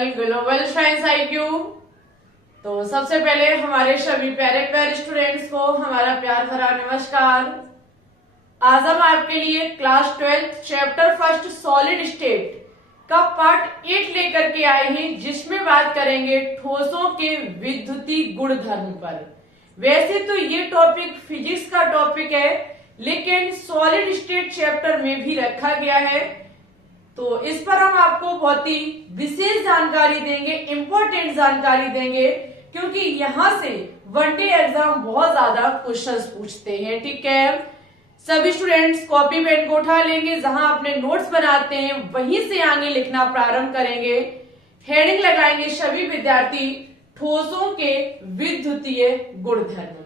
Channel global science IQ। तो सबसे पहले हमारे सभी प्यारे प्यारे स्टूडेंट्स को हमारा प्यार भरा नमस्कार। आज हम आपके लिए class 12 chapter first solid state का पार्ट 8 लेकर के आए हैं, जिसमें बात करेंगे ठोसों के विद्युतीय गुणधर्म पर। वैसे तो ये टॉपिक फिजिक्स का टॉपिक है, लेकिन सॉलिड स्टेट चैप्टर में भी रखा गया है, तो इस पर हम आपको बहुत ही विशेष जानकारी देंगे, इंपॉर्टेंट जानकारी देंगे, क्योंकि यहां से वनडे एग्जाम बहुत ज्यादा क्वेश्चंस पूछते हैं। ठीक है, सभी स्टूडेंट्स कॉपी पेन को उठा लेंगे, जहां अपने नोट्स बनाते हैं वहीं से आगे लिखना प्रारंभ करेंगे। हेडिंग लगाएंगे सभी विद्यार्थी ठोसों के विद्युतीय गुणधर्म।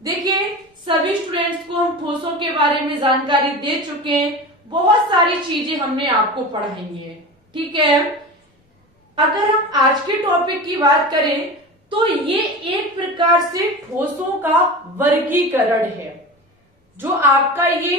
देखिए, सभी स्टूडेंट्स को हम ठोसों के बारे में जानकारी दे चुके हैं, बहुत सारी चीजें हमने आपको पढ़ाई है। ठीक है, अगर हम आज के टॉपिक की बात करें तो ये एक प्रकार से ठोसों का वर्गीकरण है। जो आपका ये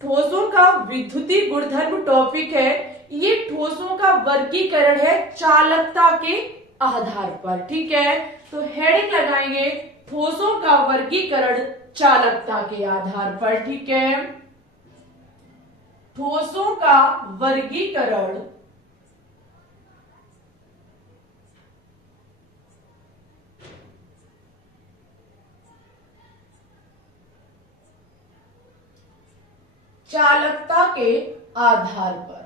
ठोसों का विद्युतीय गुणधर्म टॉपिक है, ये ठोसों का वर्गीकरण है चालकता के आधार पर। ठीक है, तो हेडिंग लगाएंगे ठोसों का वर्गीकरण चालकता के आधार पर। ठीक है, ठोसों का वर्गीकरण चालकता के आधार पर।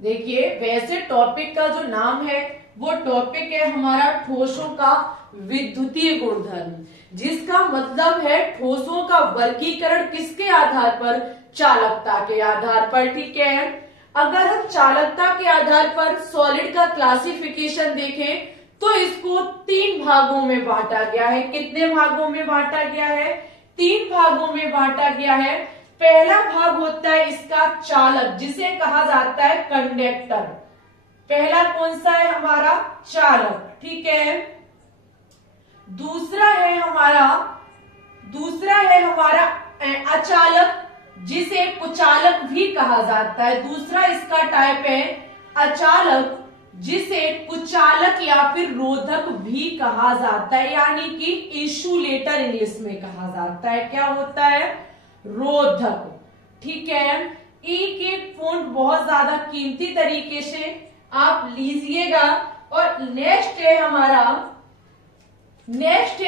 देखिए, वैसे टॉपिक का जो नाम है वो टॉपिक है हमारा ठोसों का विद्युतीय गुणधर्म, जिसका मतलब है ठोसों का वर्गीकरण किसके आधार पर? चालकता के आधार पर। ठीक है, अगर हम चालकता के आधार पर सॉलिड का क्लासिफिकेशन देखें तो इसको 3 भागों में बांटा गया है। कितने भागों में बांटा गया है? 3 भागों में बांटा गया है। पहला भाग होता है इसका चालक, जिसे कहा जाता है कंडक्टर। पहला कौन सा है? हमारा चालक। ठीक है, दूसरा है हमारा अचालक, जिसे कुचालक भी कहा जाता है। दूसरा इसका टाइप है अचालक, जिसे कुचालक या फिर रोधक भी कहा जाता है, यानी कि इंसुलेटर इंग्लिश में कहा जाता है। क्या होता है? रोधक। ठीक है, एक एक पॉइंट बहुत ज्यादा कीमती तरीके से आप लीजिएगा। और नेक्स्ट है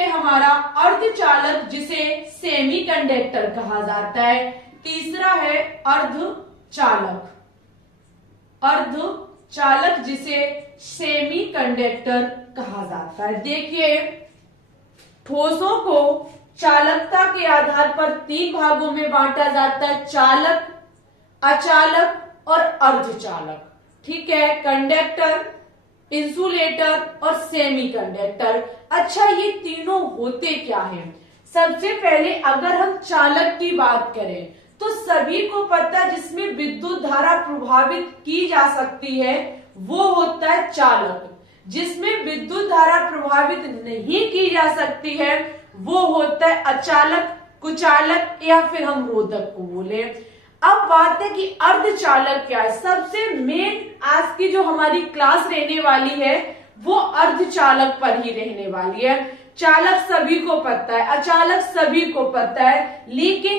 हमारा अर्धचालक, जिसे सेमीकंडक्टर कहा जाता है। तीसरा है अर्धचालक, जिसे सेमीकंडक्टर कहा जाता है। देखिए, ठोसों को चालकता के आधार पर 3 भागों में बांटा जाता है: चालक, अचालक और अर्धचालक। ठीक है, कंडक्टर, इंसुलेटर और सेमीकंडक्टर। अच्छा, ये तीनों होते क्या हैं? सबसे पहले अगर हम चालक की बात करें तो सभी को पता है जिसमें विद्युत धारा प्रभावित की जा सकती है वो होता है चालक। जिसमें विद्युत धारा प्रभावित नहीं की जा सकती है वो होता है अचालक, कुचालक या फिर हम रोधक को बोले। अब बात है कि अर्धचालक क्या है। सबसे मेन आज की जो हमारी क्लास रहने वाली है वो अर्धचालक पर ही रहने वाली है। चालक सभी को पता है, अचालक सभी को पता है, लेकिन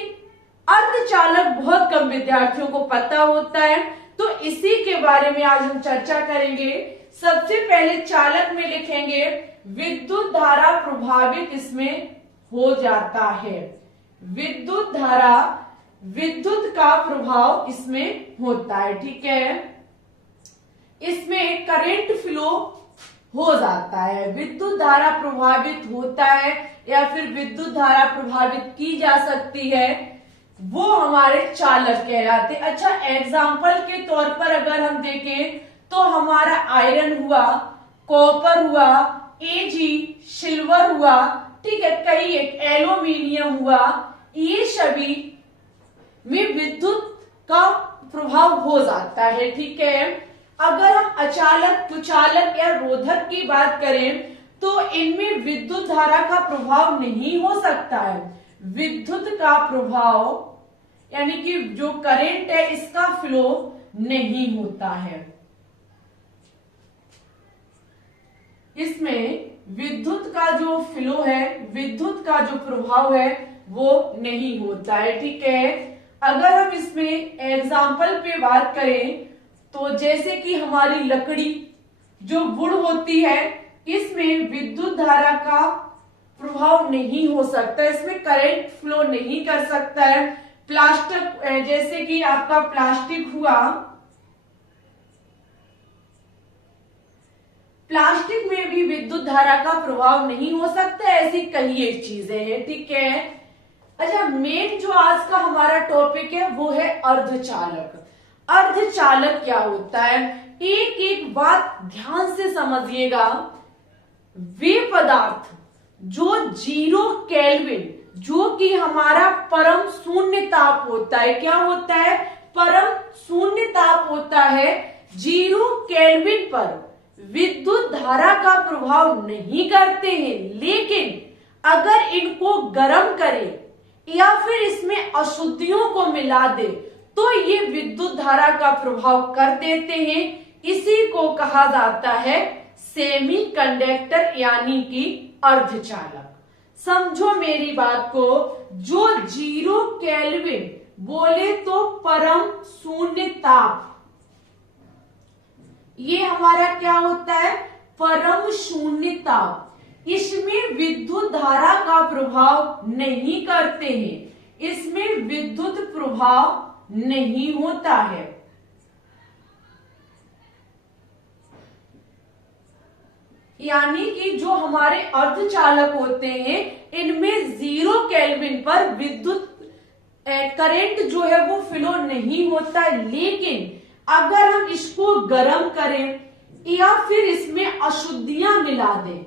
अर्धचालक बहुत कम विद्यार्थियों को पता होता है। तो इसी के बारे में आज हम चर्चा करेंगे। सबसे पहले चालक में लिखेंगे विद्युत धारा प्रभावित इसमें हो जाता है। विद्युत का प्रभाव इसमें होता है। ठीक है, इसमें करंट फ्लो हो जाता है। विद्युत धारा प्रभावित होता है या फिर विद्युत धारा प्रभावित की जा सकती है, वो हमारे चालक कहलाते। अच्छा, एग्जाम्पल के तौर पर अगर हम देखें तो हमारा आयरन हुआ, कॉपर हुआ, Ag सिल्वर हुआ, ठीक है, कई एक एल्यूमिनियम हुआ, ये सभी में विद्युत का प्रभाव हो जाता है। ठीक है, अगर हम अचालक, कुचालक या रोधक की बात करें तो इनमें विद्युत धारा का प्रभाव नहीं हो सकता है। विद्युत का प्रभाव यानी कि जो करंट है इसका फ्लो नहीं होता है। इसमें विद्युत का जो फ्लो है, विद्युत का जो प्रभाव है वो नहीं होता है। ठीक है, अगर हम इसमें एग्जाम्पल पे बात करें तो जैसे कि हमारी लकड़ी जो गुड़ होती है, इसमें विद्युत धारा का प्रभाव नहीं हो सकता, इसमें करंट फ्लो नहीं कर सकता है। प्लास्टिक, जैसे कि आपका प्लास्टिक हुआ, प्लास्टिक में भी विद्युत धारा का प्रभाव नहीं हो सकता। ऐसी कई एक चीजें हैं। ठीक है, अच्छा, मेन जो आज का हमारा टॉपिक है वो है अर्धचालक। अर्धचालक क्या होता है, एक एक बात ध्यान से समझिएगा। वे पदार्थ जो 0 केल्विन, जो कि हमारा परम शून्य ताप होता है, क्या होता है, परम शून्य ताप होता है, 0 केल्विन पर विद्युत धारा का प्रभाव नहीं करते हैं। लेकिन अगर इनको गर्म करें या फिर इसमें अशुद्धियों को मिला दे तो ये विद्युत धारा का प्रभाव कर देते हैं। इसी को कहा जाता है सेमी कंडक्टर यानी कि अर्धचालक। समझो मेरी बात को, जो 0 केल्विन बोले तो परम शून्य ताप, ये हमारा क्या होता है, परम शून्य ताप। इसमें विद्युत धारा का प्रभाव नहीं करते हैं, इसमें विद्युत प्रभाव नहीं होता है। यानी कि जो हमारे अर्धचालक होते हैं इनमें 0 केल्विन पर विद्युत करंट जो है वो फ्लो नहीं होता है। लेकिन अगर हम इसको गर्म करें या फिर इसमें अशुद्धियां मिला दें,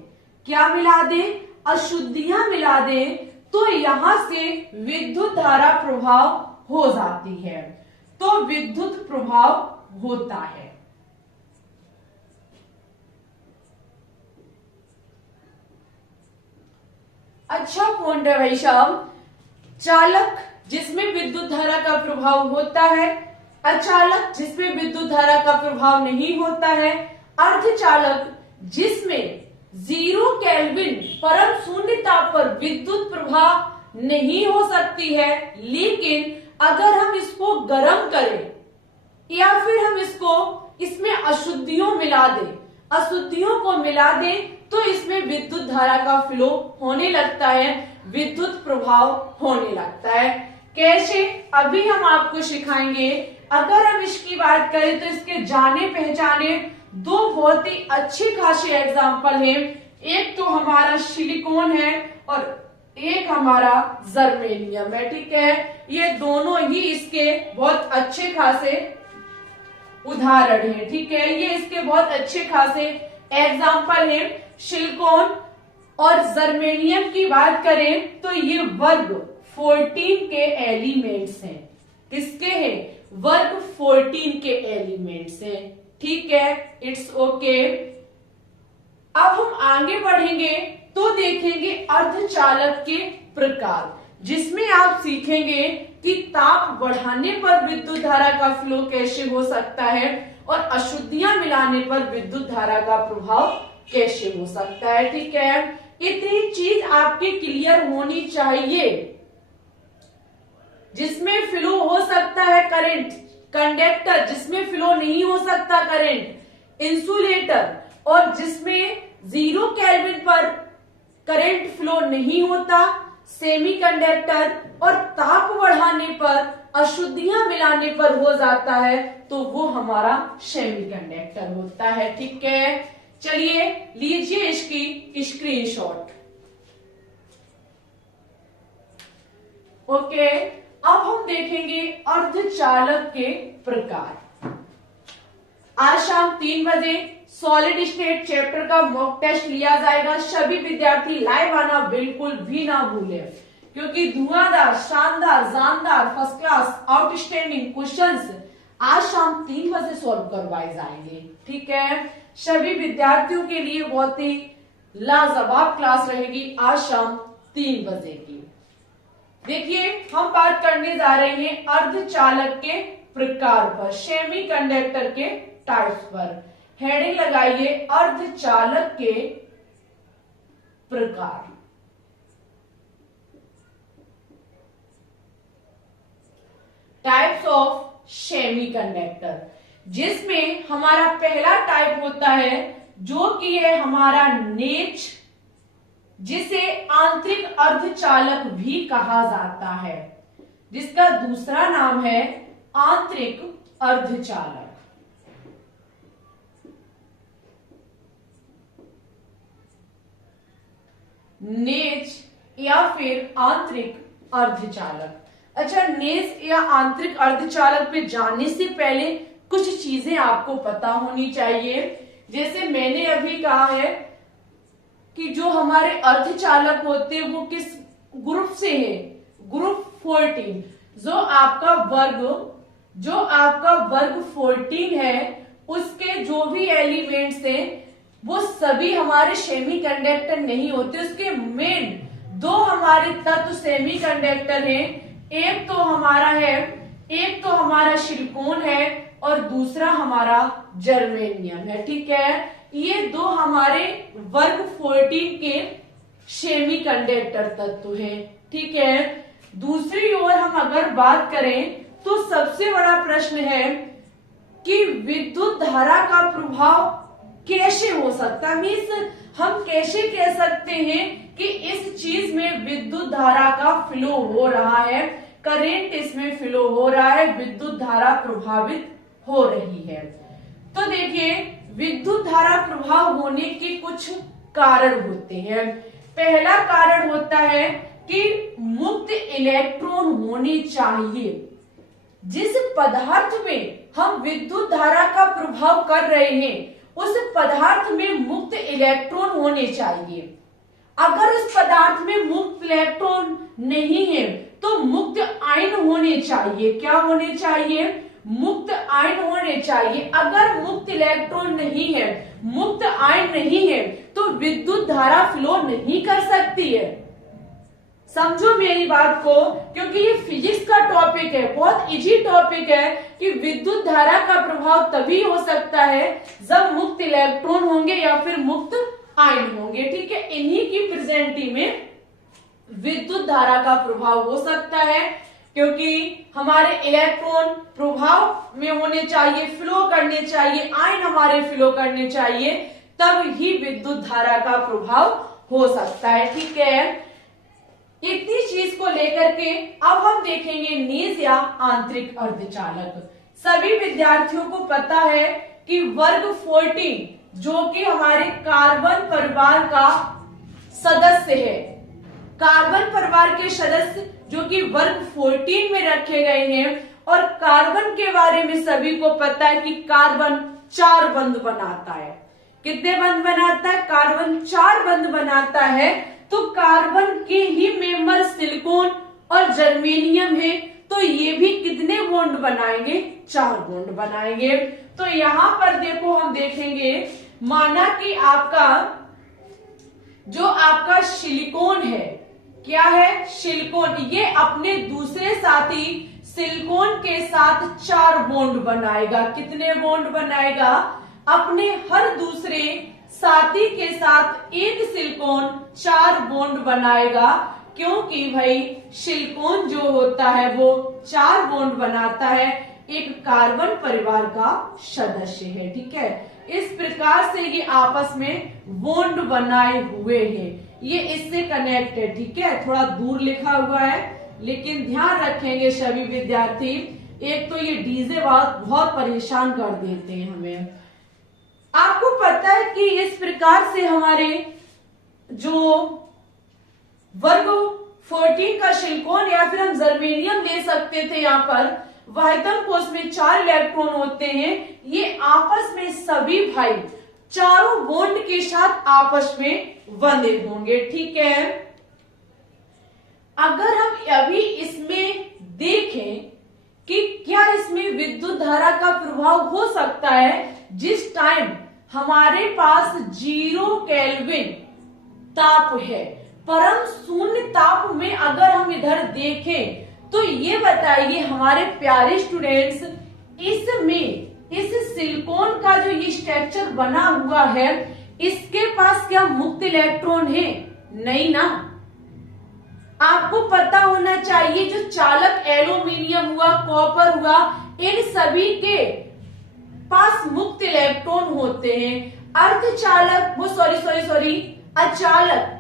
क्या मिला दें, अशुद्धियां मिला दें, तो यहां से विद्युत धारा प्रभाव हो जाती है, तो विद्युत प्रभाव होता है। अच्छा पॉइंट है भाई साहब। चालक जिसमें विद्युत धारा का प्रभाव होता है, अचालक जिसमें विद्युत धारा का प्रभाव नहीं होता है, अर्धचालक जिसमें 0 केल्विन परम शून्य ताप पर विद्युत प्रभाव नहीं हो सकती है। लेकिन अगर हम इसको गर्म करें या फिर हम इसमें अशुद्धियों मिला दें, अशुद्धियों को मिला दें, तो इसमें विद्युत धारा का फ्लो होने लगता है, विद्युत प्रभाव होने लगता है। कैसे, अभी हम आपको सिखाएंगे। अगर हम इसकी बात करें तो इसके जाने पहचाने 2 बहुत ही अच्छे खासे एग्जाम्पल हैं। एक तो हमारा सिलिकॉन है और एक हमारा जर्मेनियम है। ठीक है, ये दोनों ही इसके बहुत अच्छे खासे उदाहरण हैं। ठीक है, ये इसके बहुत अच्छे खासे एग्जाम्पल हैं। सिलिकॉन और जर्मेनियम की बात करें तो ये वर्ग 14 के एलिमेंट्स हैं। किसके हैं, वर्ग 14 के एलिमेंट्स हैं। ठीक है, इट्स ओके। अब हम आगे बढ़ेंगे तो देखेंगे अर्धचालक के प्रकार, जिसमें आप सीखेंगे कि ताप बढ़ाने पर विद्युत धारा का फ्लो कैसे हो सकता है और अशुद्धियां मिलाने पर विद्युत धारा का प्रभाव कैसे हो सकता है। ठीक है, इतनी चीज आपकी क्लियर होनी चाहिए। जिसमें फ्लो हो सकता है करंट, कंडक्टर, जिसमें फ्लो नहीं हो सकता करंट, इंसुलेटर, और जिसमें 0 केल्विन पर करंट फ्लो नहीं होता, सेमी कंडक्टर, और ताप बढ़ाने पर अशुद्धियां मिलाने पर हो जाता है तो वो हमारा सेमी कंडक्टर होता है। ठीक है, चलिए लीजिए इसकी स्क्रीनशॉट। ओके, अब हम देखेंगे अर्धचालक के प्रकार। आज शाम 3 बजे सॉलिड स्टेट चैप्टर का मॉक टेस्ट लिया जाएगा। सभी विद्यार्थी लाइव आना बिल्कुल भी ना भूलें, क्योंकि धुआंधार, शानदार, जानदार, फर्स्ट क्लास, आउटस्टैंडिंग क्वेश्चंस आज शाम 3 बजे सॉल्व करवाए जाएंगे। ठीक है, सभी विद्यार्थियों के लिए बहुत ही लाजवाब क्लास रहेगी आज शाम 3 बजे की। देखिए हम बात करने जा रहे हैं अर्धचालक के प्रकार पर, सेमी कंडक्टर के टाइप्स पर। हेडिंग लगाइए अर्धचालक के प्रकार। टाइप्स ऑफ सेमी कंडक्टर, जिसमें हमारा पहला टाइप होता है जो कि है हमारा नेच, जिसे आंतरिक अर्धचालक भी कहा जाता है, जिसका दूसरा नाम है आंतरिक अर्धचालक। नेज या फिर आंतरिक अर्धचालक। अच्छा, नेज या आंतरिक अर्धचालक पे जाने से पहले कुछ चीजें आपको पता होनी चाहिए। जैसे मैंने अभी कहा है कि जो हमारे अर्धचालक होते हैं वो किस ग्रुप से है, ग्रुप 14। जो आपका वर्ग 14 है उसके जो भी एलिमेंट्स हैं वो सभी हमारे सेमी कंडक्टर नहीं होते। उसके मेन 2 हमारे तत्व सेमी कंडक्टर हैं। एक तो हमारा सिलिकॉन है और दूसरा हमारा जर्मेनियम है। ठीक है, ये 2 हमारे वर्ग 14 के सेमी कंडक्टर तत्व हैं। ठीक है, दूसरी ओर हम अगर बात करें तो सबसे बड़ा प्रश्न है कि विद्युत धारा का प्रभाव कैसे हो सकता है। मीन्स हम कैसे कह सकते हैं कि इस चीज में विद्युत धारा का फ्लो हो रहा है, करंट इसमें फ्लो हो रहा है, विद्युत धारा प्रभावित हो रही है। तो देखिए, विद्युत धारा प्रभाव होने के कुछ कारण होते हैं। पहला कारण होता है कि मुक्त इलेक्ट्रॉन होने चाहिए। जिस पदार्थ में हम विद्युत धारा का प्रभाव कर रहे हैं उस पदार्थ में मुक्त इलेक्ट्रॉन होने चाहिए। अगर उस पदार्थ में मुक्त इलेक्ट्रॉन नहीं है तो मुक्त आयन होने चाहिए। क्या होने चाहिए? मुक्त आयन होने चाहिए। अगर मुक्त इलेक्ट्रॉन नहीं है, मुक्त आयन नहीं है तो विद्युत धारा फ्लो नहीं कर सकती है। समझो मेरी बात को, क्योंकि ये फिजिक्स का टॉपिक है, बहुत इजी टॉपिक है कि विद्युत धारा का प्रभाव तभी हो सकता है जब मुक्त इलेक्ट्रॉन होंगे या फिर मुक्त आयन होंगे। ठीक है, इन्हीं की प्रेजेंटी में विद्युत धारा का प्रभाव हो सकता है, क्योंकि हमारे इलेक्ट्रॉन प्रभाव में होने चाहिए, फ्लो करने चाहिए, आयन हमारे फ्लो करने चाहिए, तब ही विद्युत धारा का प्रभाव हो सकता है। ठीक है, इतनी चीज को लेकर के अब हम देखेंगे नेज या आंतरिक अर्धचालक। सभी विद्यार्थियों को पता है कि वर्ग 14 जो कि हमारे कार्बन परिवार का सदस्य है, कार्बन परिवार के सदस्य जो कि वर्ग 14 में रखे गए हैं, और कार्बन के बारे में सभी को पता है कि कार्बन 4 बंध बनाता है। कितने बंध बनाता है? कार्बन 4 बंध बनाता है। तो कार्बन के ही मेंबर सिलिकॉन और जर्मेनियम है, तो ये भी कितने बॉन्ड बनाएंगे? 4 बॉन्ड बनाएंगे। तो यहां पर देखो, हम देखेंगे, माना कि आपका सिलिकॉन है, क्या है? सिलिकॉन, ये अपने दूसरे साथी सिलिकॉन के साथ 4 बॉन्ड बनाएगा। कितने बॉन्ड बनाएगा? अपने हर दूसरे साथी के साथ एक सिलिकॉन 4 बॉन्ड बनाएगा, क्योंकि भाई सिलिकॉन जो होता है वो 4 बॉन्ड बनाता है, एक कार्बन परिवार का सदस्य है। ठीक है, इस प्रकार से ये आपस में बॉन्ड बनाए हुए हैं। ये इससे कनेक्ट है। ठीक है, थोड़ा दूर लिखा हुआ है, लेकिन ध्यान रखेंगे सभी विद्यार्थी। एक तो ये डीजे बहुत परेशान कर देते हैं हमें। आपको पता है कि इस प्रकार से हमारे जो वर्ग 14 का सिलिकॉन या फिर हम जर्मेनियम ले सकते थे, यहाँ पर वाहितम कोष में 4 इलेक्ट्रॉन होते हैं। ये आपस में सभी भाई चारों बॉन्ड के साथ आपस में बंधे होंगे। ठीक है, अगर हम अभी इसमें देखें कि क्या इसमें विद्युत धारा का प्रभाव हो सकता है, जिस टाइम हमारे पास 0 केल्विन ताप है। परम शून्य ताप में अगर हम इधर देखें तो ये बताइए हमारे प्यारे स्टूडेंट्स, इसमें इस सिलिकॉन का जो ये स्ट्रक्चर बना हुआ है, इसके पास क्या मुक्त इलेक्ट्रॉन है? नहीं ना। आपको पता होना चाहिए जो चालक एल्यूमिनियम हुआ, कॉपर हुआ, इन सभी के पास मुक्त इलेक्ट्रॉन होते हैं। अर्धचालक वो सॉरी अचालक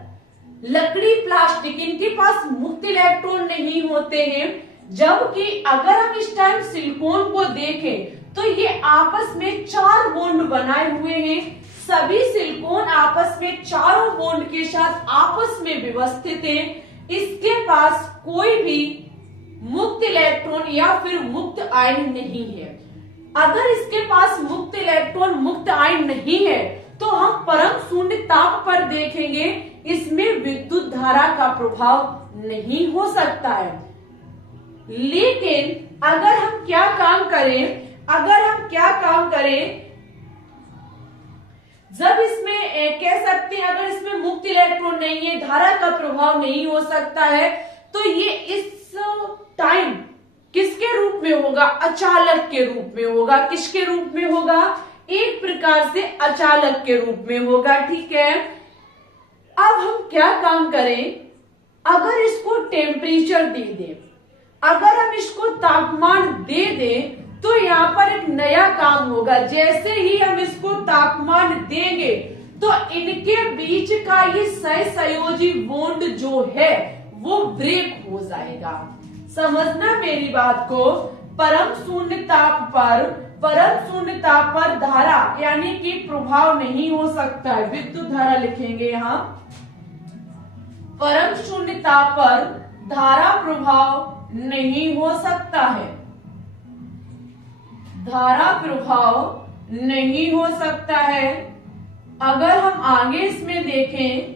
लकड़ी, प्लास्टिक, इनके पास मुक्त इलेक्ट्रॉन नहीं होते हैं। जबकि अगर हम इस टाइम सिलिकॉन को देखें तो ये आपस में 4 बॉन्ड बनाए हुए हैं। सभी सिलिकॉन आपस में चारों बॉन्ड के साथ आपस में व्यवस्थित हैं। इसके पास कोई भी मुक्त इलेक्ट्रॉन या फिर मुक्त आयन नहीं है। अगर इसके पास मुक्त इलेक्ट्रॉन, मुक्त आयन नहीं है तो हम परम शून्य ताप पर देखेंगे, इसमें विद्युत धारा का प्रभाव नहीं हो सकता है। लेकिन अगर हम क्या काम करें, जब इसमें कह सकते हैं अगर इसमें मुक्त इलेक्ट्रॉन नहीं है, धारा का प्रभाव नहीं हो सकता है, तो ये इस टाइम किसके रूप में होगा? अचालक के रूप में होगा। किसके रूप में होगा? एक प्रकार से अचालक के रूप में होगा। ठीक है, अब हम क्या काम करें, अगर इसको टेम्परेचर दे दें, अगर हम इसको तापमान दे दें तो यहाँ पर एक नया काम होगा। जैसे ही हम इसको तापमान देंगे तो इनके बीच का ये सहसंयोजी बॉन्ड जो है वो ब्रेक हो जाएगा। समझना मेरी बात को। परम शून्य ताप पर धारा यानी कि प्रभाव नहीं हो सकता है। विद्युत धारा लिखेंगे यहाँ। परम शून्य ताप पर धारा प्रभाव नहीं हो सकता है। धारा प्रभाव नहीं हो सकता है। अगर हम आगे इसमें देखें,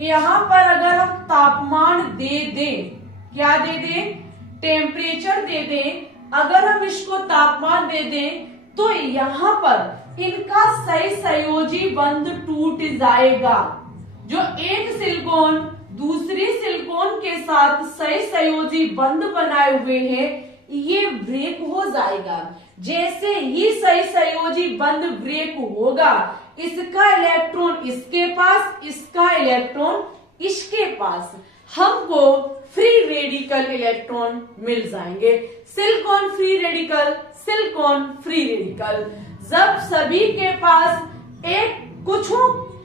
यहाँ पर अगर हम तापमान दे दें, क्या दे दें? टेम्परेचर दे दें। अगर हम इसको तापमान दे दें तो यहाँ पर इनका सहसंयोजी बंध टूट जाएगा। जो एक सिलिकॉन दूसरे सिलिकॉन के साथ सहसंयोजी बंध बनाए हुए हैं, ये ब्रेक हो जाएगा। जैसे ही सहसंयोजी बंध ब्रेक होगा, इसका इलेक्ट्रॉन इसके पास, इसका इलेक्ट्रॉन इसके पास, हमको फ्री रेडिकल इलेक्ट्रॉन मिल जाएंगे। Silicon free radical, silicon free radical. जब सभी के पास एक कुछ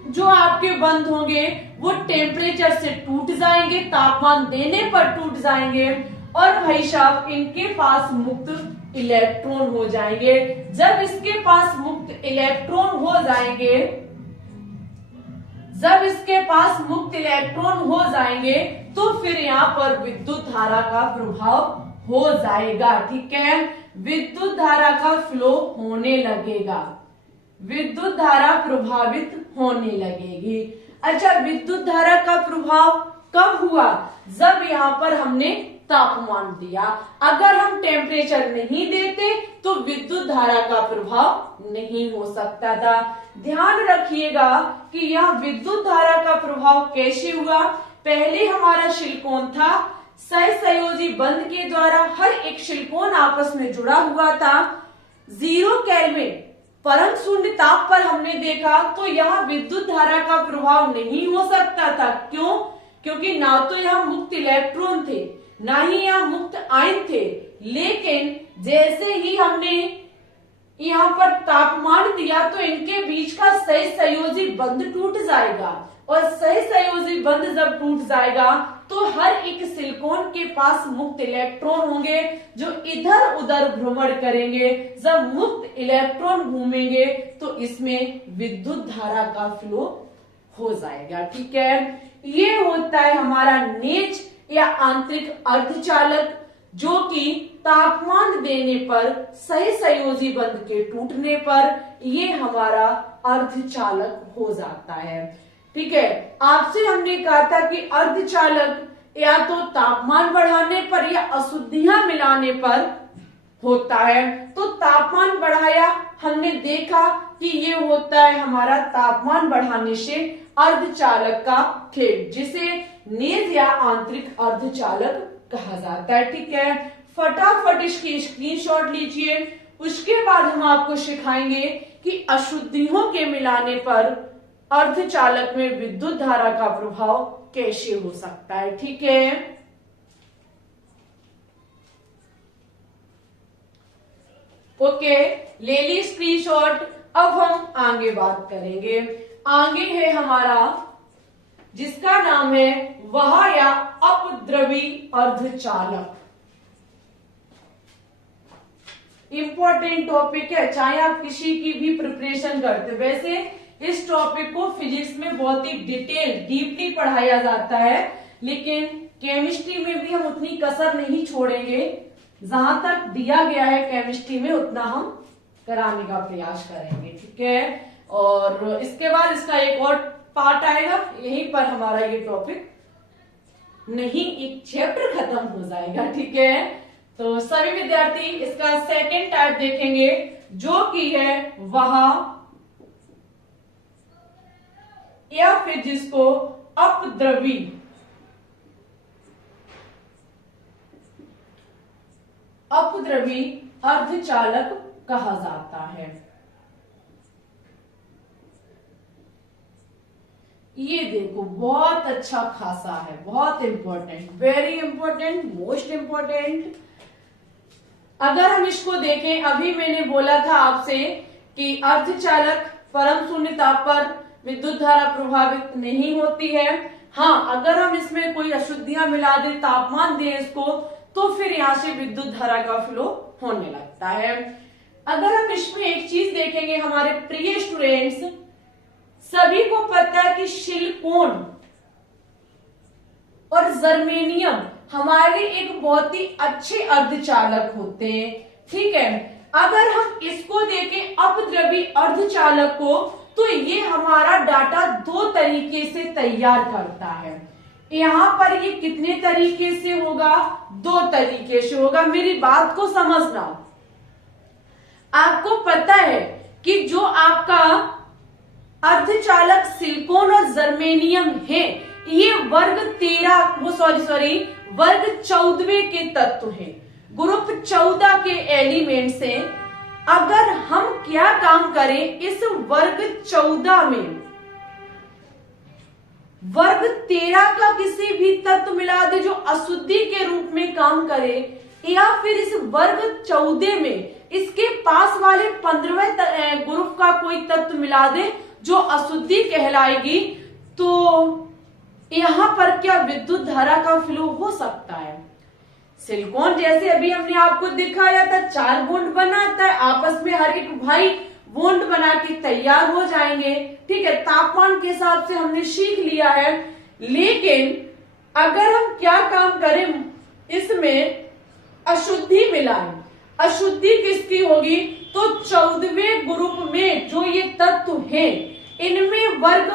जो आपके बंध होंगे वो टेम्परेचर से टूट जाएंगे, तापमान देने पर टूट जाएंगे, और भाई साहब इनके पास मुक्त इलेक्ट्रॉन हो जाएंगे। जब इसके पास मुक्त इलेक्ट्रॉन हो जाएंगे, तो फिर यहाँ पर विद्युत धारा का प्रभाव हो जाएगा। ठीक है, विद्युत धारा का फ्लो होने लगेगा, विद्युत धारा प्रभावित होने लगेगी। अच्छा, विद्युत धारा का प्रभाव कब हुआ? जब यहाँ पर हमने तापमान दिया। अगर हम टेम्परेचर नहीं देते तो विद्युत धारा का प्रभाव नहीं हो सकता था। ध्यान रखिएगा कि यह विद्युत धारा का प्रभाव कैसे हुआ। पहले हमारा सिलिकॉन था, सहसंयोजी बंध के द्वारा हर एक सिलिकॉन आपस में जुड़ा हुआ था। 0 केल्विन परम शून्य ताप पर हमने देखा तो यहाँ विद्युत धारा का प्रभाव नहीं हो सकता था। क्यों? क्योंकि ना तो यहाँ मुक्त इलेक्ट्रॉन थे, ना ही यहाँ मुक्त आयन थे। लेकिन जैसे ही हमने यहाँ पर तापमान दिया तो इनके बीच का सहसंयोजी बंध टूट जाएगा, और सहसंयोजी बंध जब टूट जाएगा तो हर एक सिलिकॉन के पास मुक्त इलेक्ट्रॉन होंगे जो इधर उधर भ्रमण करेंगे। जब मुक्त इलेक्ट्रॉन घूमेंगे तो इसमें विद्युत धारा का फ्लो हो जाएगा। ठीक है, ये होता है हमारा नेज या आंतरिक अर्धचालक, जो कि तापमान देने पर सहसंयोजी बंध के टूटने पर ये हमारा अर्धचालक हो जाता है। ठीक है, आपसे हमने कहा था कि अर्धचालक या तो तापमान बढ़ाने पर या अशुद्धियां मिलाने पर होता है। तो तापमान बढ़ाया, हमने देखा कि ये होता है हमारा तापमान बढ़ाने से अर्धचालक का थ्रेड, जिसे नेज या आंतरिक अर्धचालक कहा जाता है। ठीक है, फटाफट इसकी स्क्रीनशॉट लीजिए। उसके बाद हम आपको सिखाएंगे कि अशुद्धियों के मिलाने पर अर्धचालक में विद्युत धारा का प्रभाव कैसे हो सकता है। ठीक है, ओके, ले ली स्क्रीनशॉट। अब हम आगे बात करेंगे। आगे है हमारा जिसका नाम है वह या अपद्रवी अर्धचालक। इंपॉर्टेंट टॉपिक है, चाहे आप किसी की भी प्रिपरेशन करते। वैसे इस टॉपिक को फिजिक्स में बहुत ही डिटेल डीपली पढ़ाया जाता है, लेकिन केमिस्ट्री में भी हम उतनी कसर नहीं छोड़ेंगे। जहां तक दिया गया है केमिस्ट्री में उतना हम कराने का प्रयास करेंगे। ठीक है, और इसके बाद इसका एक और पार्ट आएगा, यहीं पर हमारा ये टॉपिक नहीं, एक चैप्टर खत्म हो जाएगा। ठीक है, तो सभी विद्यार्थी इसका सेकंड टाइप देखेंगे, जो कि है वह या फिर जिसको अपद्रवी अर्धचालक कहा जाता है। ये देखो बहुत अच्छा खासा है, बहुत important, very important, most important. अगर हम इसको देखें, अभी मैंने बोला था आपसे कि अर्धचालक परम शून्य ताप पर विद्युत धारा प्रभावित नहीं होती है। हाँ, अगर हम इसमें कोई अशुद्धियां मिला दें, तापमान दें इसको, तो फिर यहां से विद्युत धारा का फ्लो होने लगता है। अगर हम इसमें एक चीज देखेंगे हमारे प्रिय स्टूडेंट्स, सभी को पता है कि सिलिकॉन और जर्मेनियम हमारे एक बहुत ही अच्छे अर्धचालक होते हैं। ठीक है, अगर हम इसको देखें अपद्रवी अर्धचालक को, तो ये हमारा डाटा दो तरीके से तैयार करता है। यहां पर ये कितने तरीके से होगा? दो तरीके से होगा। मेरी बात को समझना, आपको पता है कि जो आपका अर्धचालक सिलिकॉन और जर्मेनियम है, ये वर्ग 14वें के तत्व हैं, ग्रुप 14 के एलिमेंट्स हैं। अगर हम क्या काम करें, इस वर्ग 14 में वर्ग 13 का किसी भी तत्व मिला दे जो अशुद्धि के रूप में काम करे, या फिर इस वर्ग 14 में इसके पास वाले 15वें ग्रुप का कोई तत्व मिला दे जो अशुद्धि कहलाएगी, तो यहां पर क्या विद्युत धारा का फ्लो हो सकता है। सिलिकॉन जैसे अभी हमने आपको दिखाया था, 4 बॉन्ड बनाता है, आपस में हर एक भाई बॉन्ड बना के तैयार हो जाएंगे। ठीक है, तापमान के हिसाब से हमने सीख लिया है। लेकिन अगर हम क्या काम करें, इसमें अशुद्धि मिलाएं, अशुद्धि किसकी होगी? तो 14वें ग्रुप में जो ये तत्व हैं, इनमें वर्ग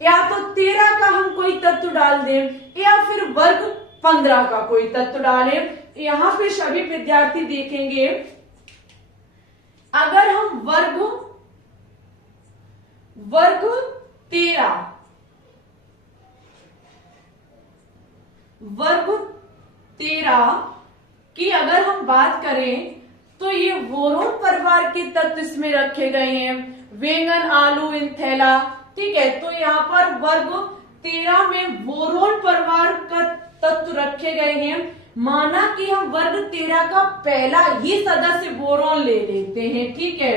या तो 13 का हम कोई तत्व डाल दें, या फिर वर्ग 15 का कोई तत्व डालें। यहां पे सभी विद्यार्थी देखेंगे, अगर हम वर्ग 13 की अगर हम बात करें, तो ये बोरोन परिवार के तत्व इसमें रखे गए हैं, वेंगन, आलू, इंथेला। ठीक है, तो यहाँ पर वर्ग 13 में बोरोन परिवार का तत्व रखे गए हैं। माना कि हम वर्ग 13 का पहला ही सदस्य बोरोन ले लेते हैं। ठीक है,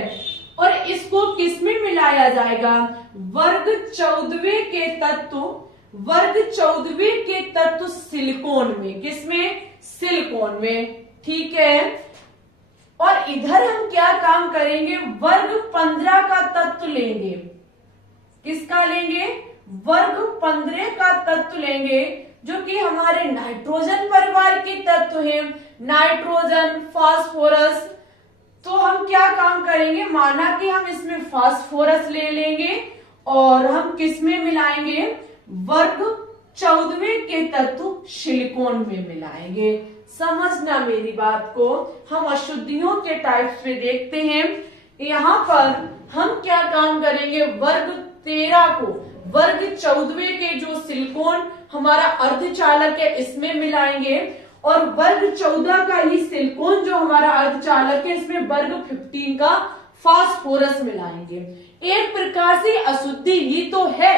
और इसको किसमें मिलाया जाएगा? वर्ग 14वें के तत्व सिलिकॉन में। किसमें? सिलिकॉन में। ठीक है, और इधर हम क्या काम करेंगे? वर्ग 15 का तत्व लेंगे। किसका लेंगे? वर्ग 15 का तत्व लेंगे, जो कि हमारे नाइट्रोजन परिवार के तत्व हैं, नाइट्रोजन, फास्फोरस। तो हम क्या काम करेंगे? माना कि हम इसमें फास्फोरस ले लेंगे और हम किसमें मिलाएंगे? वर्ग 14वें के तत्व सिलिकॉन में मिलाएंगे। समझना मेरी बात को। हम अशुद्धियों के टाइप्स में देखते हैं। यहाँ पर हम क्या काम करेंगे, वर्ग 13 को वर्ग 14वें के जो सिलिकॉन हमारा अर्धचालक है इसमें मिलाएंगे, और वर्ग 14 का ही सिलिकॉन जो हमारा अर्धचालक है इसमें वर्ग 15 का फास्फोरस मिलाएंगे। एक प्रकार से अशुद्धि ही तो है,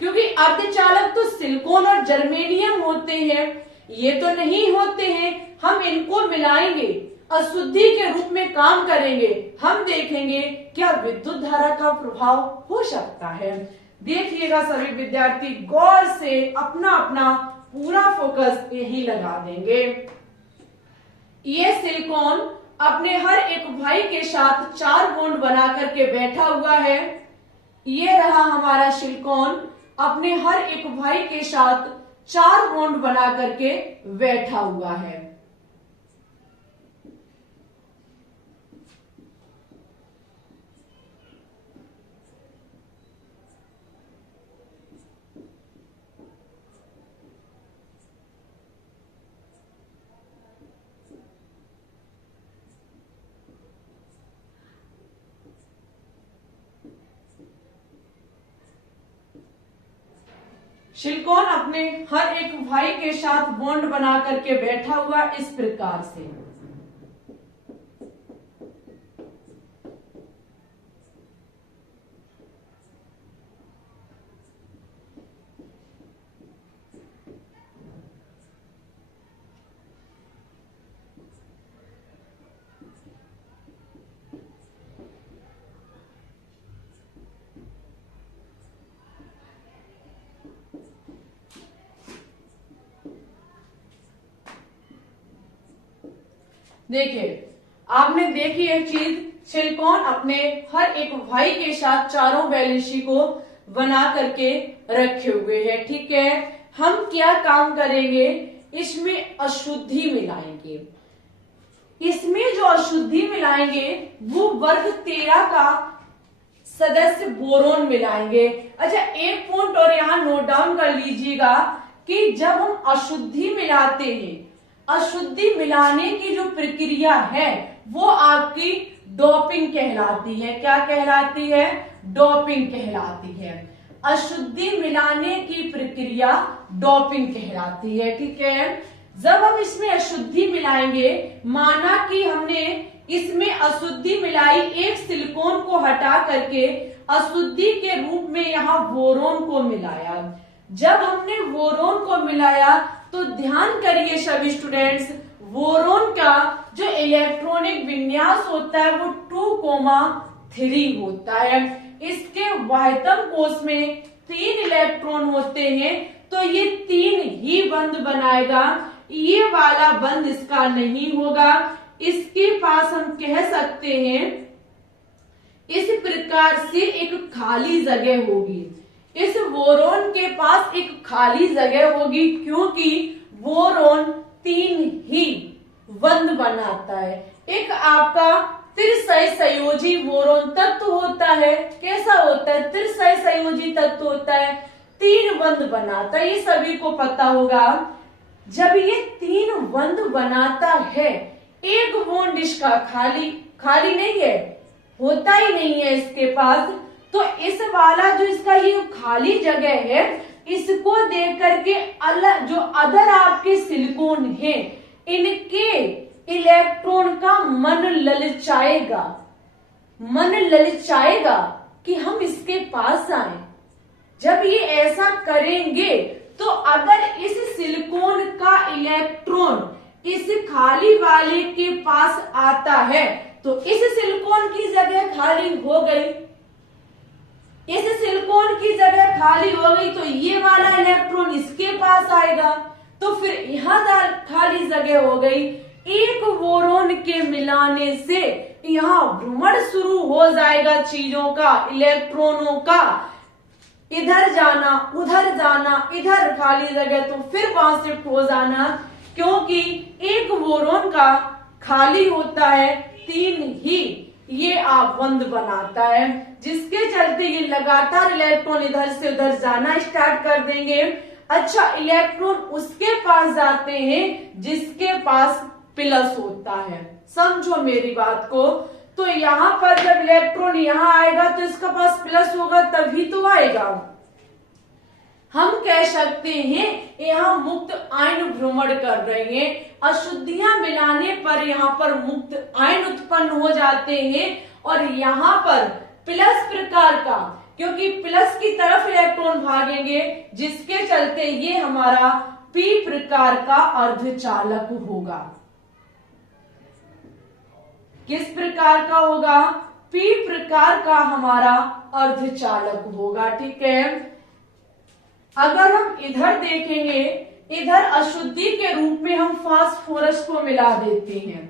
क्योंकि अर्धचालक तो सिलिकॉन और जर्मेनियम होते हैं, ये तो नहीं होते हैं। हम इनको मिलाएंगे, अशुद्धि के रूप में काम करेंगे। हम देखेंगे क्या विद्युत धारा का प्रभाव हो सकता है। देखिएगा सभी विद्यार्थी, गौर से अपना अपना पूरा फोकस यही लगा देंगे। ये सिलिकॉन अपने हर एक भाई के साथ 4 बॉन्ड बना करके बैठा हुआ है। ये रहा हमारा सिलिकॉन अपने हर एक भाई के साथ 4 बॉन्ड बना करके बैठा हुआ है। सिलिकॉन अपने हर एक भाई के साथ बॉन्ड बना करके बैठा हुआ इस प्रकार से। देखिए, आपने देखी एक चीज, सिलिकॉन अपने हर एक भाई के साथ चारों वैलेंसी को बना करके रखे हुए हैं। ठीक है, हम क्या काम करेंगे, इसमें अशुद्धि मिलाएंगे। इसमें जो अशुद्धि मिलाएंगे वो वर्ग 13 का सदस्य बोरोन मिलाएंगे। अच्छा, एक पॉइंट और यहाँ नोट डाउन कर लीजिएगा कि जब हम अशुद्धि मिलाते हैं, अशुद्धि मिलाने की जो प्रक्रिया है वो आपकी डोपिंग कहलाती है। क्या कहलाती है? डोपिंग कहलाती है। अशुद्धि मिलाने की प्रक्रिया डोपिंग कहलाती है। ठीक है, जब हम इसमें अशुद्धि मिलाएंगे, माना कि हमने इसमें अशुद्धि मिलाई, एक सिलिकॉन को हटा करके अशुद्धि के रूप में यहाँ बोरोन को मिलाया। जब हमने बोरोन को मिलाया तो ध्यान करिए सभी स्टूडेंट्स, बोरोन का जो इलेक्ट्रॉनिक विन्यास होता है वो 2,3 होता है। इसके बाह्यतम कोश में 3 इलेक्ट्रॉन होते हैं, तो ये 3 ही बंध बनाएगा। ये वाला बंध इसका नहीं होगा। इसके पास हम कह सकते हैं इस प्रकार से एक खाली जगह होगी। इस बोरोन के पास एक खाली जगह होगी, क्योंकि बोरोन 3 ही बंध बनाता है। एक आपका त्रिसह संयोजी बोरोन तत्व होता है। कैसा होता है? त्रिसह संयोजी तत्व होता है, 3 बंध बनाता है, ये सभी को पता होगा। जब ये 3 बंध बनाता है, एक बॉन्ड इसका खाली नहीं है, होता ही नहीं है इसके पास, तो इस वाला जो इसका ये खाली जगह है, इसको देख करके अलग जो अदर आपके सिलिकॉन है, इनके इलेक्ट्रॉन का मन ललचाएगा कि हम इसके पास आए। जब ये ऐसा करेंगे तो अगर इस सिलिकॉन का इलेक्ट्रॉन इस खाली वाले के पास आता है तो इस सिलिकॉन की जगह खाली हो गई। इस सिलिकॉन की जगह खाली हो गई तो ये वाला इलेक्ट्रॉन इसके पास आएगा, तो फिर यहाँ खाली जगह हो गई। एक बोरोन के मिलाने से यहाँ भ्रमण शुरू हो जाएगा चीजों का, इलेक्ट्रॉनों का, इधर जाना उधर जाना, इधर खाली जगह तो फिर वहां शिफ्ट हो जाना, क्योंकि एक बोरोन का खाली होता है, 3 ही ये बंध बनाता है, जिसके चलते ये लगातार इलेक्ट्रॉन इधर से उधर जाना स्टार्ट कर देंगे। अच्छा, इलेक्ट्रॉन उसके पास जाते हैं जिसके पास प्लस होता है। समझो मेरी बात को। तो यहां पर जब इलेक्ट्रॉन यहां आएगा तो इसका पास प्लस होगा तभी तो आएगा। हम कह सकते हैं यहाँ मुक्त आयन भ्रमण कर रहे हैं। अशुद्धियां मिलाने पर यहाँ पर मुक्त आयन उत्पन्न हो जाते हैं और यहाँ पर प्लस प्रकार का, क्योंकि प्लस की तरफ इलेक्ट्रॉन भागेंगे जिसके चलते ये हमारा पी प्रकार का अर्धचालक होगा। किस प्रकार का होगा? पी प्रकार का हमारा अर्धचालक होगा। ठीक है। अगर हम इधर देखेंगे, इधर अशुद्धि के रूप में हम फास्फोरस को मिला देते हैं।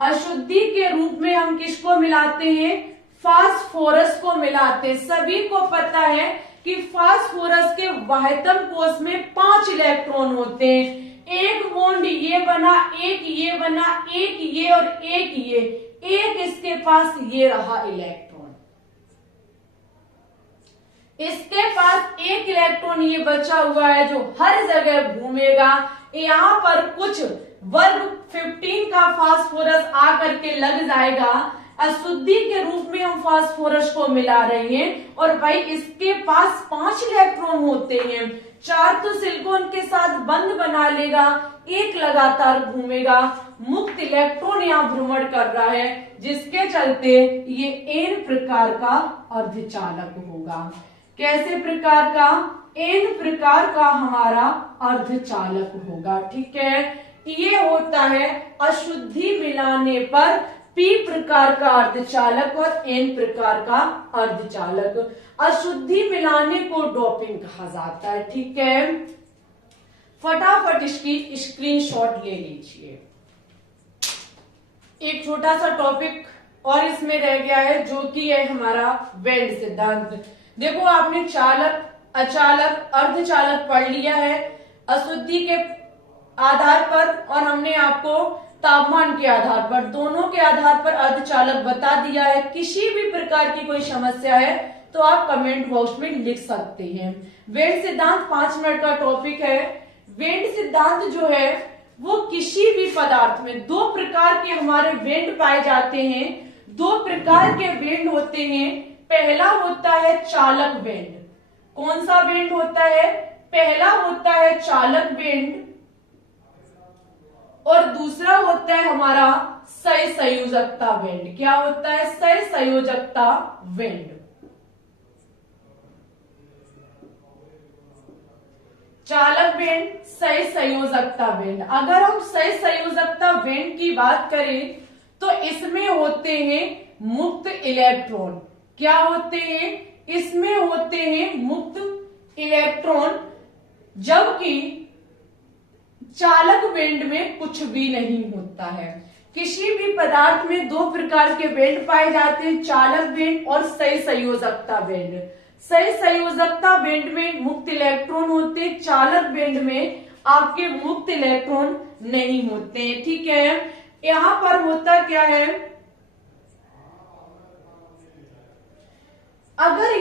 अशुद्धि के रूप में हम किसको मिलाते हैं? फास्फोरस को मिलाते हैं। सभी को पता है कि फास्फोरस के वाह्यतम कोश में 5 इलेक्ट्रॉन होते हैं। एक बॉन्ड ये बना, एक ये बना, एक ये और एक ये, एक इसके पास ये रहा इलेक्ट्रॉन। इसके पास एक इलेक्ट्रॉन ये बचा हुआ है जो हर जगह घूमेगा। यहाँ पर कुछ वर्ग 15 का फास्फोरस आकर के लग जाएगा। अशुद्धि के रूप में हम फास्फोरस को मिला रहे हैं और भाई इसके पास 5 इलेक्ट्रॉन होते हैं। 4 तो सिलिकॉन के साथ बंध बना लेगा, एक लगातार घूमेगा। मुक्त इलेक्ट्रॉन यहाँ भ्रमण कर रहा है जिसके चलते ये एन प्रकार का अर्धचालक होगा। कैसे प्रकार का? एन प्रकार का हमारा अर्धचालक होगा। ठीक है। ये होता है अशुद्धि मिलाने पर पी प्रकार का अर्धचालक और एन प्रकार का अर्धचालक। अशुद्धि मिलाने को डोपिंग कहा जाता है। ठीक है। फटाफट इसकी स्क्रीनशॉट ले लीजिए। एक छोटा सा टॉपिक और इसमें रह गया है जो कि है हमारा वेल्ड सिद्धांत। देखो, आपने चालक, अचालक, अर्धचालक पढ़ लिया है अशुद्धि के आधार पर और हमने आपको तापमान के आधार पर, दोनों के आधार पर अर्धचालक बता दिया है। किसी भी प्रकार की कोई समस्या है तो आप कमेंट बॉक्स में लिख सकते हैं। वेल्ड सिद्धांत 5 मिनट का टॉपिक है। वेल्ड सिद्धांत जो है वो किसी भी पदार्थ में 2 प्रकार के हमारे वेंड पाए जाते हैं। 2 प्रकार के वेंड होते हैं। पहला होता है चालक वेंड। कौन सा वेंड होता है? पहला होता है चालक वेंड और दूसरा होता है हमारा सहसंयोजकता वेंड। क्या होता है? सहसंयोजकता वेंड। चालक वेंड, सहसंयोजकता वेंड। अगर हम सहसंयोजकता वेंड की बात करें तो इसमें होते हैं मुक्त इलेक्ट्रॉन। क्या होते हैं? इसमें होते हैं मुक्त इलेक्ट्रॉन, जबकि चालक वेंड में कुछ भी नहीं होता है। किसी भी पदार्थ में 2 प्रकार के वेंड पाए जाते हैं, चालक वेंड और सहसंयोजकता वेंड। सहसंयोजकता वेंड में मुक्त इलेक्ट्रॉन होते हैं, चालक वेंड में आपके मुक्त इलेक्ट्रॉन नहीं होते हैं। ठीक है। यहां पर होता क्या है, अगर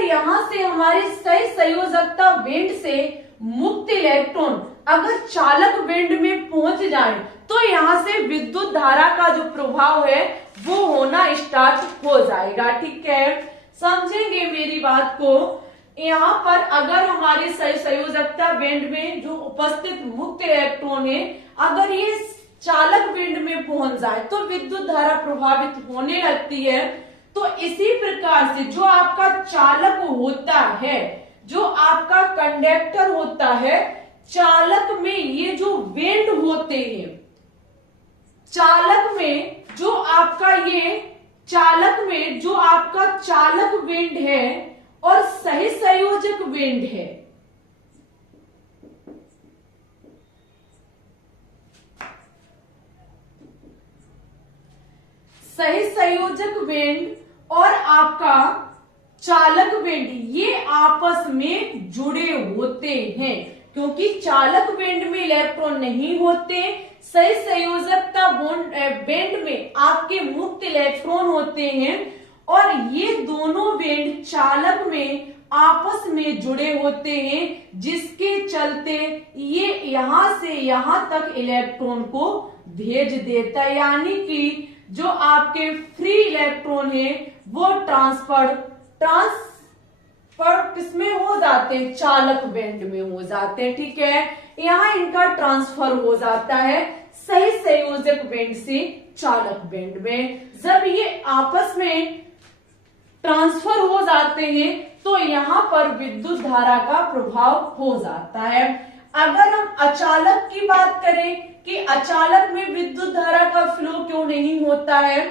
यहां से हमारे सहसंयोजकता वेंड से मुक्त इलेक्ट्रॉन अगर चालक वेंड में पहुंच जाए तो यहां से विद्युत धारा का जो प्रभाव है वो होना स्टार्ट हो जाएगा। ठीक है। समझेंगे मेरी बात को। यहाँ पर अगर हमारे सहसंयोजकता वेंड में जो उपस्थित मुक्त इलेक्ट्रॉन है अगर ये चालक वेंड में पहुंच जाए तो विद्युत धारा प्रभावित होने लगती है। तो इसी प्रकार से जो आपका चालक होता है, जो आपका कंडक्टर होता है, चालक में ये जो वेंड होते हैं, चालक में जो आपका चालक वेंड है और सहसंयोजक वेंड है, सहसंयोजक वेंड और आपका चालक वेंड ये आपस में जुड़े होते हैं। क्योंकि चालक वेंड में इलेक्ट्रॉन नहीं होते, सहसंयोजकता वेंड में आपके मुक्त इलेक्ट्रॉन होते हैं और ये दोनों वेंड चालक में आपस में जुड़े होते हैं, जिसके चलते ये यहां से यहां तक इलेक्ट्रॉन को भेज देता है। यानी कि जो आपके फ्री इलेक्ट्रॉन है वो ट्रांसफर किसमें हो जाते हैं, चालक बैंड में हो जाते हैं। ठीक है, यहाँ इनका ट्रांसफर हो जाता है सही संयोजक बैंड से चालक बैंड में। जब ये आपस में ट्रांसफर हो जाते हैं तो यहाँ पर विद्युत धारा का प्रभाव हो जाता है। अगर हम अचालक की बात करें कि अचालक में विद्युत धारा का फ्लो क्यों नहीं होता है,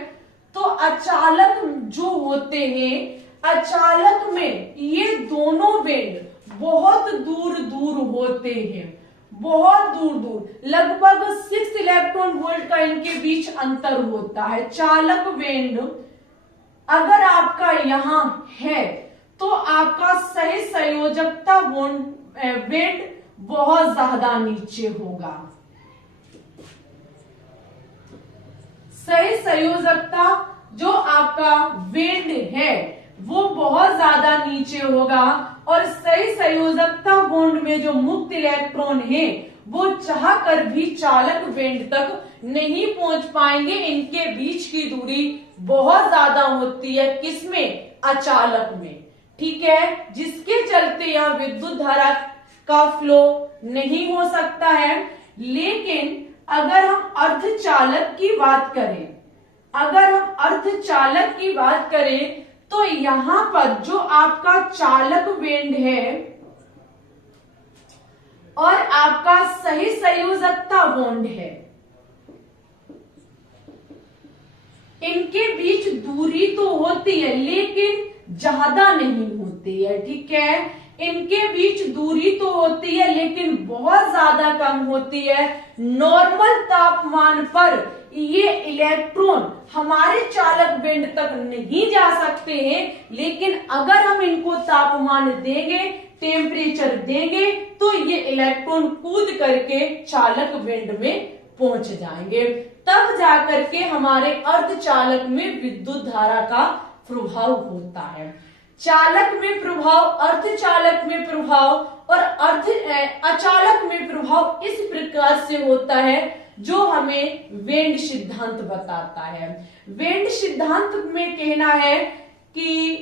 तो अचालक जो होते हैं, अचालक में ये दोनों बैंड बहुत दूर दूर होते हैं, बहुत दूर दूर, लगभग 6 इलेक्ट्रॉन वोल्ट का इनके बीच अंतर होता है। चालक बैंड अगर आपका यहां है तो आपका सही संयोजकता बैंड बहुत ज्यादा नीचे होगा। सही संयोजकता जो आपका बैंड है वो बहुत ज्यादा नीचे होगा, और सही संयोजकता बॉन्ड में जो मुक्त इलेक्ट्रॉन है वो चाह कर भी चालक बैंड तक नहीं पहुंच पाएंगे। इनके बीच की दूरी बहुत ज्यादा होती है, किसमें, अचालक में। ठीक है, जिसके चलते यह विद्युत धारा का फ्लो नहीं हो सकता है। लेकिन अगर हम अर्धचालक की बात करें, अगर हम अर्धचालक की बात करें तो यहां पर जो आपका चालक बैंड है और आपका सही संयोजकता बॉन्ड है, इनके बीच दूरी तो होती है लेकिन ज्यादा नहीं होती है। ठीक है, इनके बीच दूरी तो होती है लेकिन बहुत ज्यादा कम होती है। नॉर्मल तापमान पर ये इलेक्ट्रॉन हमारे चालक बैंड तक नहीं जा सकते हैं, लेकिन अगर हम इनको तापमान देंगे, टेम्परेचर देंगे, तो ये इलेक्ट्रॉन कूद करके चालक बैंड में पहुंच जाएंगे। तब जाकर के हमारे अर्धचालक में विद्युत धारा का प्रभाव होता है। चालक में प्रभाव, अर्धचालक में प्रभाव और अचालक में प्रभाव इस प्रकार से होता है जो हमें वेंड सिद्धांत बताता है। वेंड सिद्धांत में कहना है कि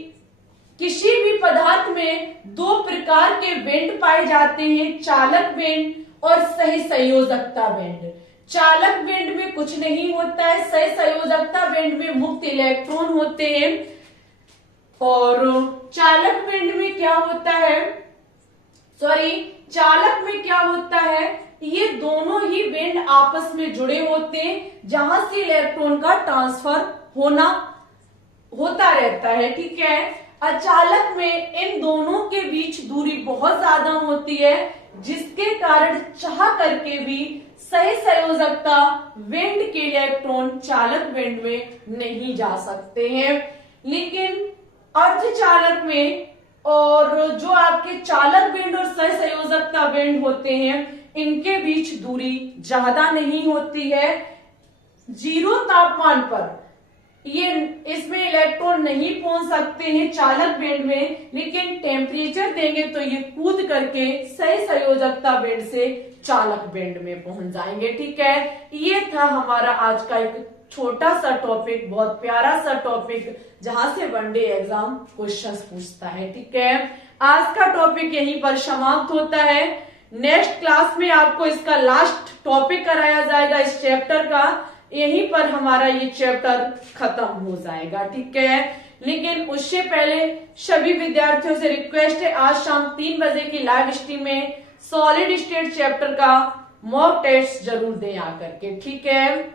किसी भी पदार्थ में 2 प्रकार के बेंड पाए जाते हैं, चालक बेंड और सही संयोजकता बेंड। चालक बेंड में कुछ नहीं होता है, सही संयोजकता बेंड में मुक्त इलेक्ट्रॉन होते हैं। और चालक बेंड में क्या होता है, चालक में क्या होता है, ये दोनों ही बेंड आपस में जुड़े होते हैं, जहां से इलेक्ट्रॉन का ट्रांसफर होता रहता है। ठीक है, अचालक में इन दोनों के बीच दूरी बहुत ज्यादा होती है, जिसके कारण चाह करके भी सही संयोजकता बेंड के इलेक्ट्रॉन चालक बेंड में नहीं जा सकते हैं। लेकिन अर्धचालक में और जो आपके चालक बेंड और सही संयोजकता बेंड होते हैं, इनके बीच दूरी ज्यादा नहीं होती है। 0 तापमान पर ये इसमें इलेक्ट्रॉन नहीं पहुंच सकते हैं चालक बेंड में, लेकिन टेम्परेचर देंगे तो ये कूद करके सही संयोजकता बेंड से चालक बेंड में पहुंच जाएंगे। ठीक है, ये था हमारा आज का एक छोटा सा टॉपिक, बहुत प्यारा सा टॉपिक, जहां से वनडे एग्जाम क्वेश्चंस पूछता है। ठीक है, आज का टॉपिक यहीं पर समाप्त होता है। नेक्स्ट क्लास में आपको इसका लास्ट टॉपिक कराया जाएगा इस चैप्टर का, यहीं पर हमारा ये चैप्टर खत्म हो जाएगा। ठीक है, लेकिन उससे पहले सभी विद्यार्थियों से रिक्वेस्ट है, आज शाम 3 बजे की लाइव स्ट्रीम में सॉलिड स्टेट चैप्टर का मॉक टेस्ट जरूर दें आकर के। ठीक है,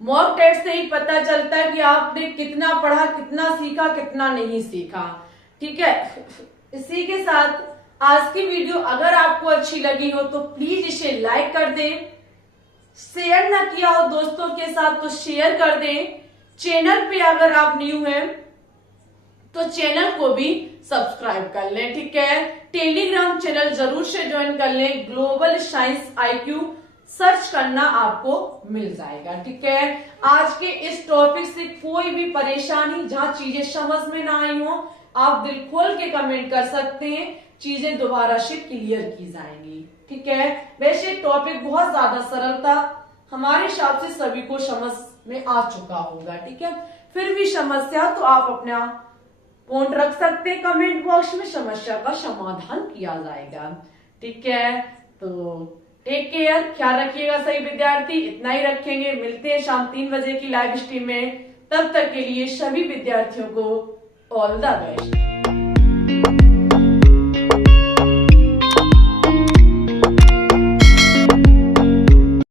मॉक टेस्ट से ही पता चलता है कि आपने कितना पढ़ा, कितना सीखा, कितना नहीं सीखा। ठीक है, इसी के साथ आज की वीडियो अगर आपको अच्छी लगी हो तो प्लीज इसे लाइक कर दें, शेयर ना किया हो दोस्तों के साथ तो शेयर कर दें। चैनल पे अगर आप न्यू हैं तो चैनल को भी सब्सक्राइब कर लें। ठीक है, टेलीग्राम चैनल जरूर से ज्वाइन कर लें, ग्लोबल साइंस IQ सर्च करना आपको मिल जाएगा। ठीक है, आज के इस टॉपिक से कोई भी परेशानी, जहां चीजें समझ में ना आई हो, आप दिल खोल के कमेंट कर सकते हैं, चीजें दोबारा से क्लियर की जाएंगी। ठीक है, वैसे टॉपिक बहुत ज्यादा सरल था, हमारे हिसाब से सभी को समझ में आ चुका होगा। ठीक है, फिर भी समस्या तो आप अपना पॉइंट रख सकते हैं कमेंट बॉक्स में, समस्या का समाधान किया जाएगा। ठीक है, तो टेक केयर, ख्याल रखिएगा सही विद्यार्थी। इतना ही रखेंगे, मिलते हैं शाम 3 बजे की लाइव स्ट्रीम में। तब तक के लिए सभी विद्यार्थियों को ऑल द बेस्ट।